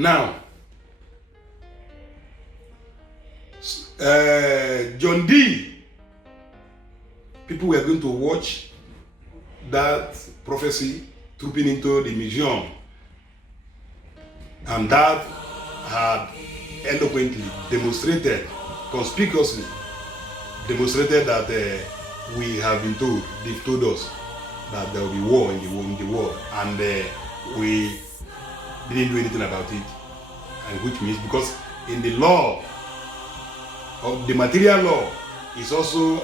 Now, John D, people were going to watch that prophecy trooping into the museum, and that had eloquently demonstrated, conspicuously demonstrated that we have been told, they've told us that there will be war in the world, and we didn't do anything about it. And which means, because in the law of the material law is also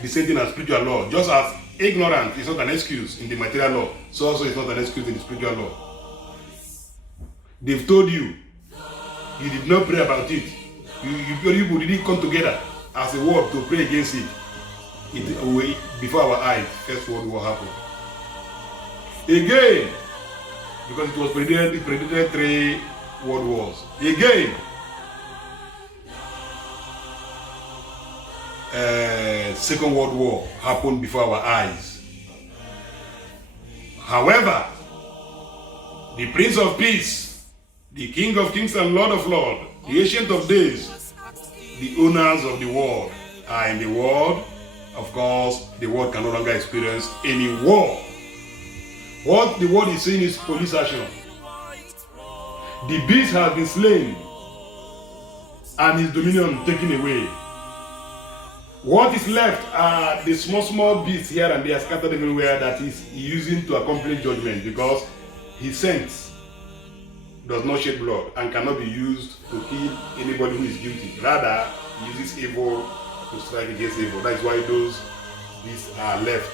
the same thing as spiritual law. Just as ignorance is not an excuse in the material law, so also it's not an excuse in the spiritual law. They've told you, you did not pray about it. You didn't come together as a word to pray against it. Before our eyes, First World War happened. Again, because it was predicted 3 world wars. Again, Second World War happened before our eyes. However, the Prince of Peace, the King of Kings and Lord of Lords, the Ancient of Days, the owners of the world are in the world. Of course, the world can no longer experience any war. What the world is saying is police action. The beast has been slain and his dominion taken away. What is left are the small beasts here and there scattered everywhere that he's using to accomplish judgment, because his sense does not shed blood and cannot be used to kill anybody who is guilty. Rather, he uses evil to strike against evil. That's why those beasts are left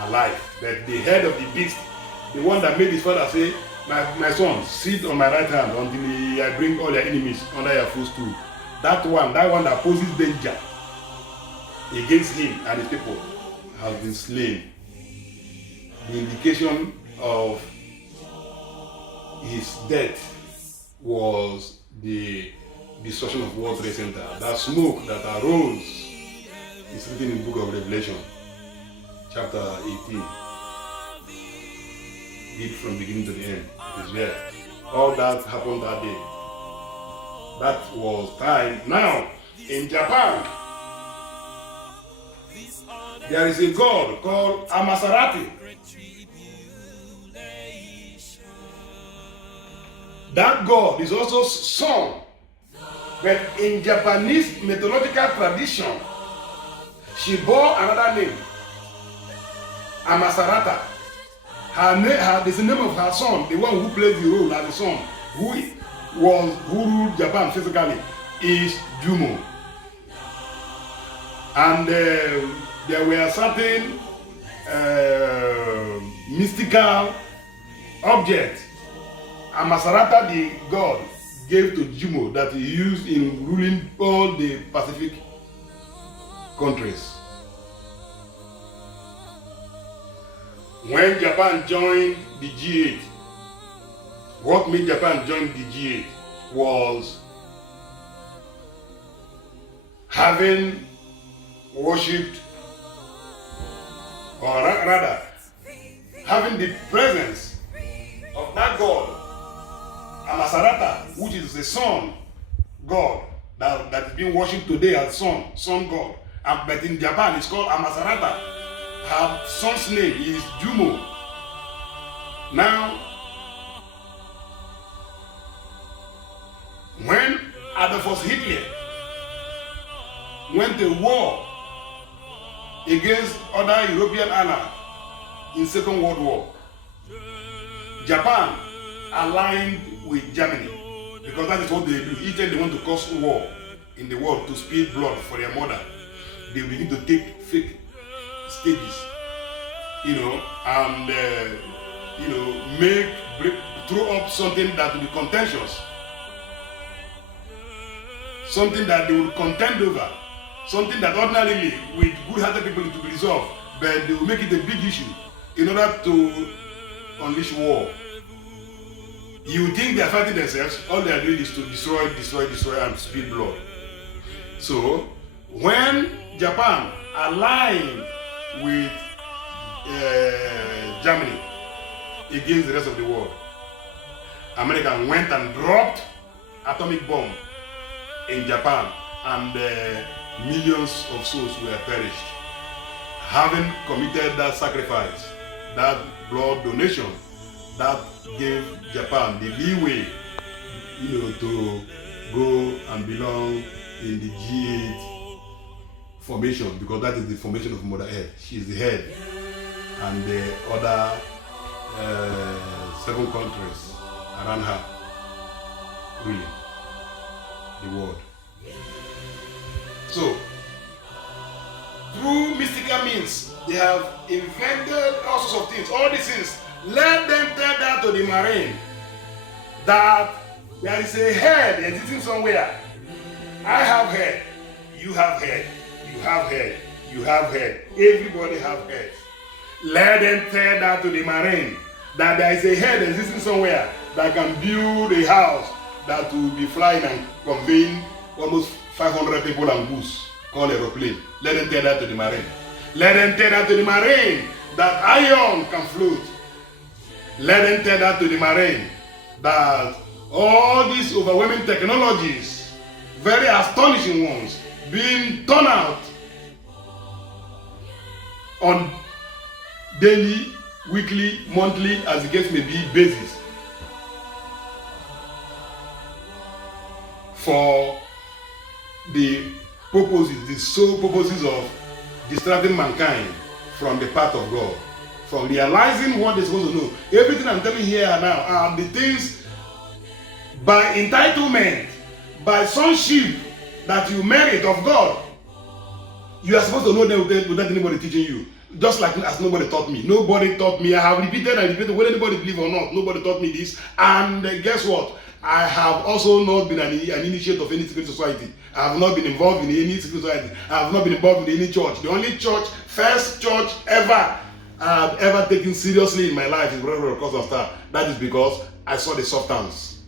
alive. But the head of the beast, the one that made his father say, my son, sit on my right hand until I bring all your enemies under your footstool. That one that poses danger against him and his people has been slain. The indication of his death was the destruction of World Trade Center. That smoke that arose is written in the book of Revelation, chapter 18. Read from beginning to the end. It is there. All that happened that day. That was time. Now, in Japan, there is a god called Amasarati. That god is also sun. But in Japanese mythological tradition, she bore another name, Amasarata. The name of her son, the one who plays the role as the son, who ruled Japan physically, is Jumo. And there were certain mystical objects Amasarata, the god, gave to Jumo that he used in ruling all the Pacific countries. When Japan joined the G8, what made Japan join the G8 was having worshipped, or rather, having the presence of that god, Amasarata, which is the sun god that is being worshipped today as sun god. But in Japan, it's called Amasarata. Her son's name is Jumo. Now, when Adolf Hitler went to war against other European allies in Second World War, Japan aligned with Germany, because that is what they do. Each time they want to cause war in the world to spill blood for their mother, they begin to take fake stages, and throw up something that will be contentious, something that they will contend over, something that ordinarily with good-hearted people it will be resolved, but they will make it a big issue in order to unleash war. You think they are fighting themselves, all they are doing is to destroy and spill blood. So, when Japan aligned with Germany against the rest of the world, America went and dropped atomic bomb in Japan, and millions of souls were perished. Having committed that sacrifice, that blood donation, that gave Japan the leeway, to go and belong in the G8 formation, because that is the formation of Mother Earth. She is the head, and the other 7 countries around her, really, the world. So, through mystical means, they have invented all sorts of things. All these things, let them tell that to the marine, that there is a head existing somewhere. I have head, you have head, you have head, you have head, everybody have head. Let them tell that to the marine, that there is a head existing somewhere that can build a house that will be flying and conveying almost 500 people and goods, called aeroplane. Let them tell that to the marine. Let them tell that to the marine, that iron can float. Let them tell that to the marine, that all these overwhelming technologies, very astonishing ones, being turned out on daily, weekly, monthly, as the case may be, basis, for the purposes, the sole purposes of distracting mankind from the path of God, from realizing what they're supposed to know. Everything I'm telling here now are the things by entitlement, by sonship that you merit of God. You are supposed to know them without anybody teaching you. Just like as nobody taught me. Nobody taught me. I have repeated and repeated, whether anybody believe or not. Nobody taught me this. And guess what? I have also not been an initiate of any secret society. I have not been involved in any secret society. I have not been involved in any church. The only church, first church ever I have ever taken seriously in my life is Brother of Cosmos Star. That is because I saw the substance.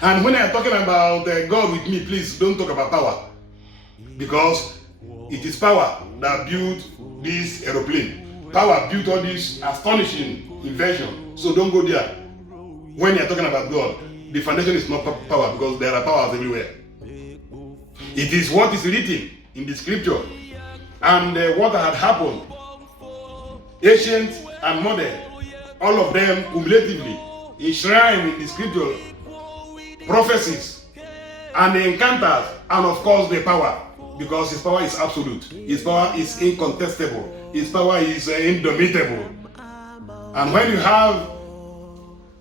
And when I am talking about God with me, please don't talk about power. Because it is power that built this aeroplane. Power built all this astonishing invention. So don't go there. When you're talking about God, the foundation is not power, because there are powers everywhere. It is what is written in the scripture and what had happened, ancient and modern, all of them cumulatively enshrined in the scripture, prophecies and the encounters, and of course the power, because his power is absolute, his power is incontestable, his power is indomitable. And when you have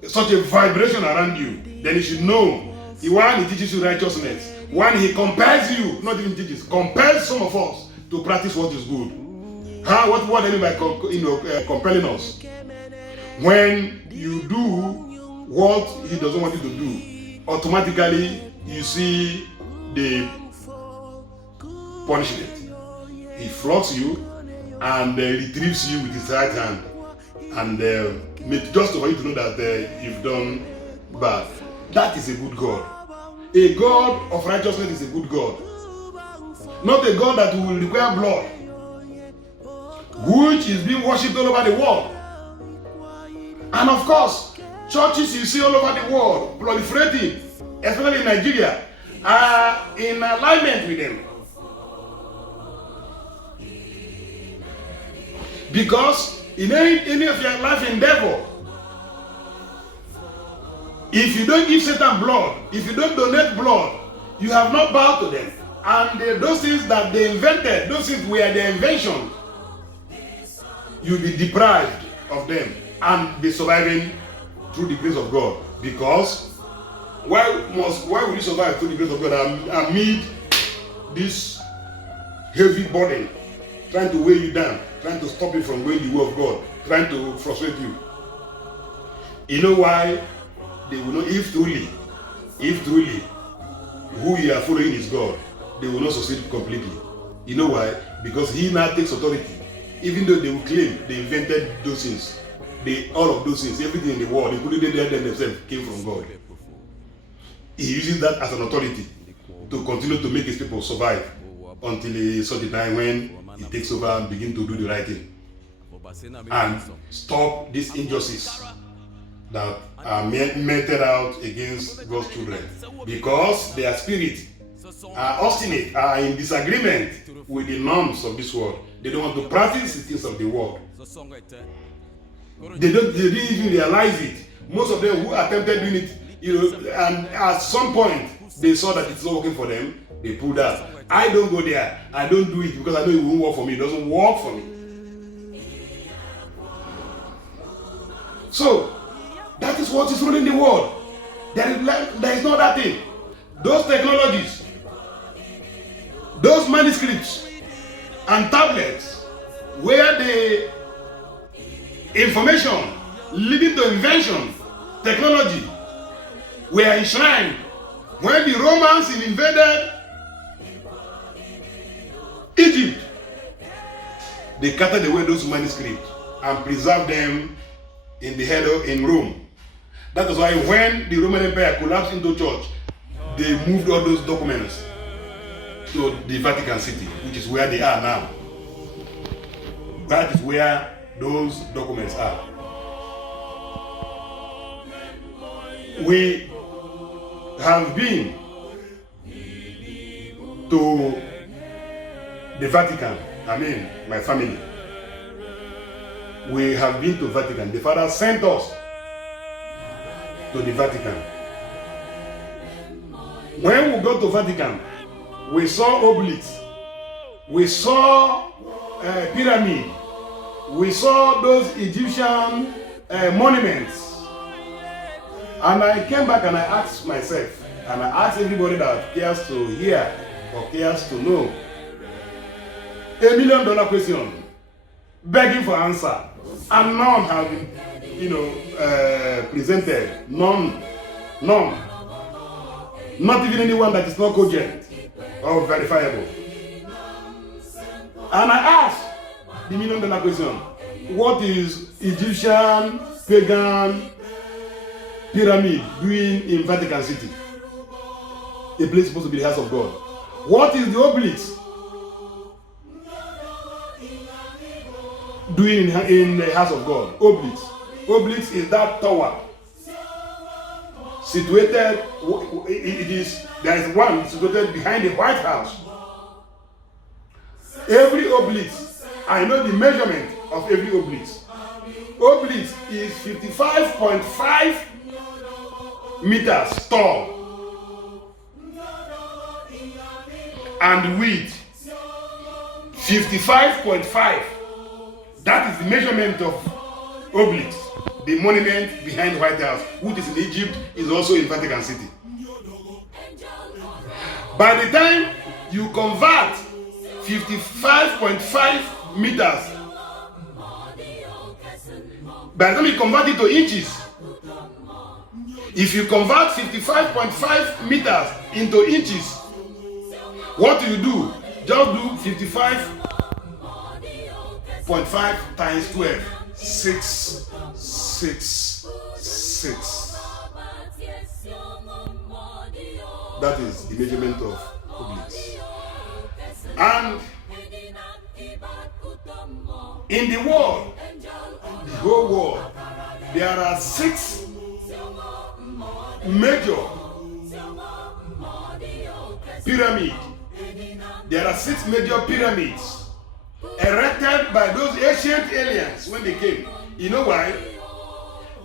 such a vibration around you, then you should know, one, he teaches you righteousness. One, he compels you, not even teaches, compels some of us to practice what is good. What do I mean by compelling us? When you do what he doesn't want you to do, automatically you see the punishment. He flogs you and retrieves you with his right hand, and just for you to know that you've done bad. That is a good God. A God of righteousness is a good God. Not a God that will require blood, which is being worshipped all over the world. And of course, churches you see all over the world proliferating, especially in Nigeria, are in alignment with them. Because in any of your life endeavor, if you don't give Satan blood, if you don't donate blood, you have not bowed to them. And those things that they invented, those things were their invention, you'll be deprived of them and be surviving through the grace of God. Because why will you survive through the grace of God amid this heavy burden trying to weigh you down, trying to stop you from going the way of God, trying to frustrate you? You know why? They will know if truly who you are following is God, they will not succeed completely. You know why? Because he now takes authority. Even though they will claim they invented those things, all of those things, everything in the world, including them themselves, came from God. He uses that as an authority to continue to make his people survive until such a time when he takes over and begins to do the right thing and stop this injustice that are meted out against God's children, because their spirit are obstinate, are in disagreement with the norms of this world. They don't want to practice the things of the world. They didn't even realize it. Most of them who attempted doing it, and at some point they saw that it's not working for them, they pulled out. I don't go there. I don't do it because I know it won't work for me. It doesn't work for me. So that is what is ruling the world. There is no other thing. Those technologies, those manuscripts and tablets, where the information leading to invention, technology, were enshrined when the Romans invaded Egypt. They carted away those manuscripts and preserved them in Rome. That is why when the Roman Empire collapsed into church, they moved all those documents to the Vatican City, which is where they are now. That is where those documents are. We have been to the Vatican. I mean, my family. We have been to Vatican. The Father sent us to the Vatican. When we got to Vatican, we saw obelisks, we saw pyramid, we saw those Egyptian monuments. And I came back and I asked myself, and I asked everybody that cares to hear or cares to know, $1 million question, begging for answer, and none have been, presented. None. Not even anyone that is not cogent or verifiable. And I asked the $1 million question: what is Egyptian pagan pyramid doing in Vatican City, a place supposed to be the house of God? What is the obelisk doing in the house of God? Obelisk is that tower situated. There is one situated behind the White House. Every obelisk, I know the measurement of every obelisk. Obelisk is 55.5 meters tall and width 55.5. That is the measurement of obelisk. The monument behind White House, which is in Egypt, is also in Vatican City. By the time you convert 55.5 meters, by the time you convert it to inches, if you convert 55.5 meters into inches, what do you do? Just do 55.5 times 12. 666. That is the measurement of obelisk. And in the world, the whole world, there are 6 major pyramids. There are 6 major pyramids erected by those ancient aliens when they came. You know why?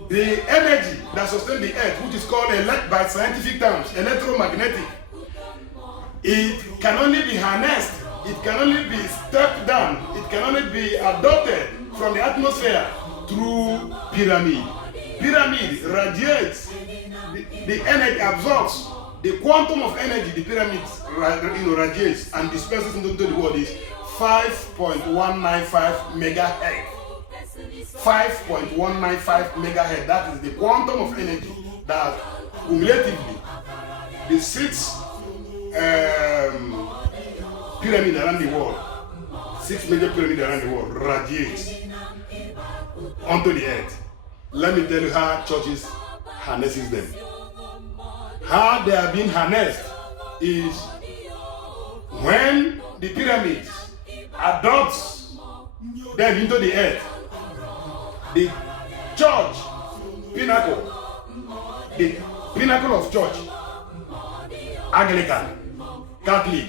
The energy that sustains the earth, which is called by scientific terms electromagnetic, it can only be harnessed, it can only be stepped down, it can only be adopted from the atmosphere through pyramid. Pyramid radiates, the energy absorbs the quantum of energy the pyramid radiates and disperses into the world is 5.195 megahertz. 5.195 megahertz. That is the quantum of energy that cumulatively the 6 pyramids around the world, 6 major pyramids around the world radiates onto the earth. Let me tell you how churches harnesses them. How they are being harnessed is when the pyramids adopts them into the earth, the church pinnacle, the pinnacle of church, Anglican, Catholic,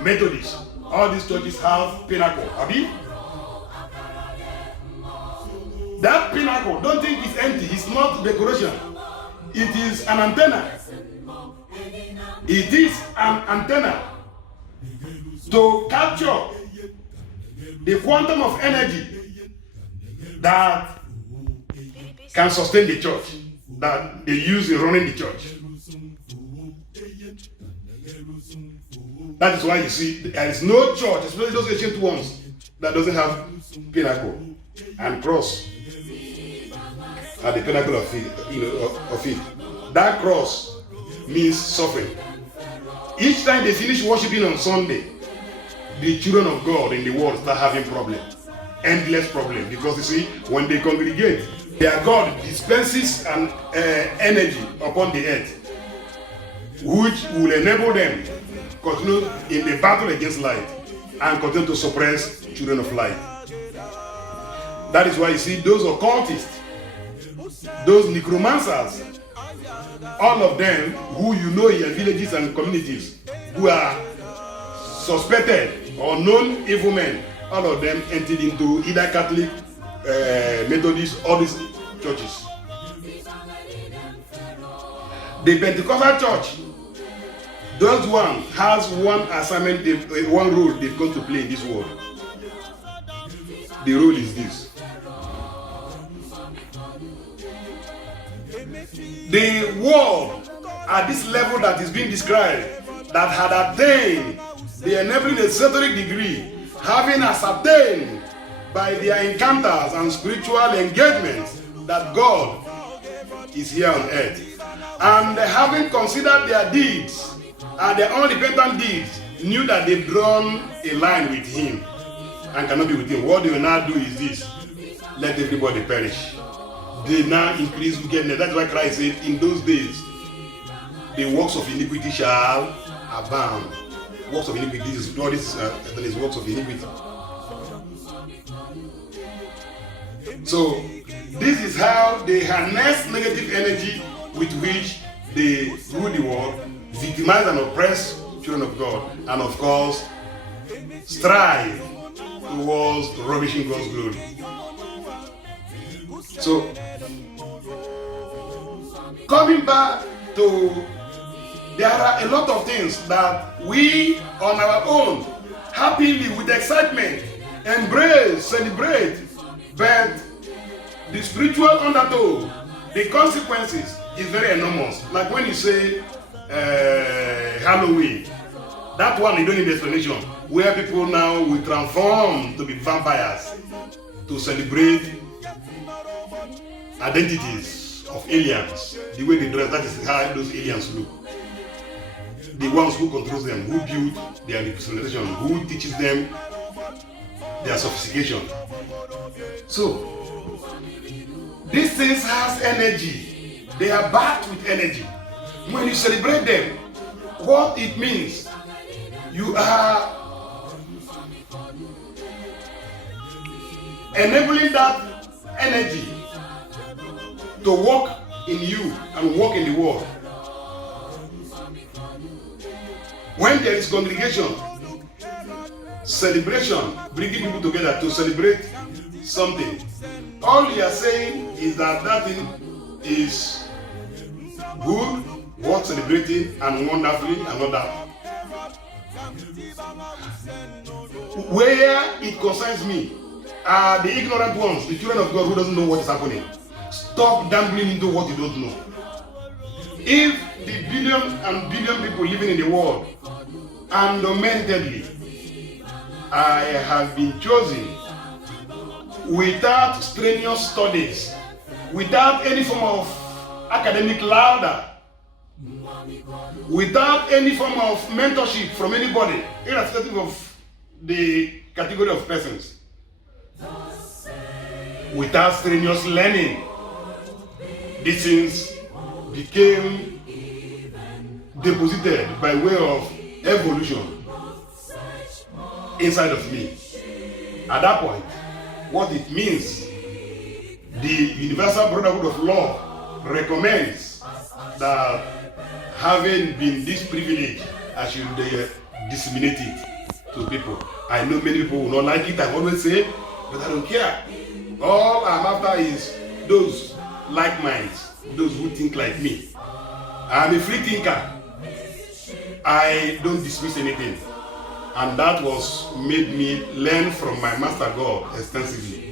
Methodist, all these churches have pinnacle. Abi? That pinnacle, don't think it's empty. It's not decoration. It is an antenna. It is an antenna to capture the quantum of energy that can sustain the church, that they use in running the church. That is why you see there is no church, especially those ancient ones, that doesn't have pinnacle and cross at the pinnacle of it. That cross means suffering. Each time they finish worshiping on Sunday, the children of God in the world start having problems, endless problems, because you see, when they congregate, their God dispenses an energy upon the earth, which will enable them continue in the battle against light and continue to suppress children of light. That is why you see those occultists, those necromancers, all of them who you know in your villages and communities, who are suspected or known evil men, all of them entered into either Catholic, Methodist, all these churches. The Pentecostal church, those one has one assignment, one role they've got to play in this world. The role is this. The world at this level that is being described, that had attained the enabling esoteric degree, having ascertained by their encounters and spiritual engagements that God is here on earth, and having considered their deeds and their unrepentant deeds, knew that they've drawn a line with Him and cannot be with Him. What they will now do is this: let everybody perish. They now increase wickedness. That's why Christ said, in those days, the works of iniquity shall abound. Works of iniquity, this is works of iniquity. So, this is how they harness negative energy with which they rule the world, victimize and oppress children of God, and of course, strive towards rubbishing God's glory. So, coming back to, there are a lot of things that we on our own, happily, with excitement, embrace, celebrate, but the spiritual undertow, the consequences is very enormous. Like when you say Halloween, that one you don't need explanation, where people now will transform to be vampires to celebrate identities of aliens, the way they dress. That is how those aliens look. The ones who control them, who build their representation, who teaches them their sophistication. So, these things has energy. They are backed with energy. When you celebrate them, what it means, you are enabling that energy to work in you and work in the world. When there is congregation, celebration, bringing people together to celebrate something, all you are saying is that that thing is good, worth celebrating, and wonderfully, and all that. Where it concerns me are the ignorant ones, the children of God who doesn't know what is happening. Stop gambling into what you don't know. If the billion and billion people living in the world, undocumentedly, I have been chosen without strenuous studies, without any form of academic ladder, without any form of mentorship from anybody, irrespective of the category of persons, without strenuous learning, these things became deposited by way of evolution inside of me. At that point, what it means The Universal Brotherhood of Love recommends that having been this privilege, I should disseminate it to people. I know many people will not like it, I always say, but I don't care. All I'm after is those like minds, those who think like me. I'm a free thinker. I don't dismiss anything. And that was made me learn from my Master God extensively.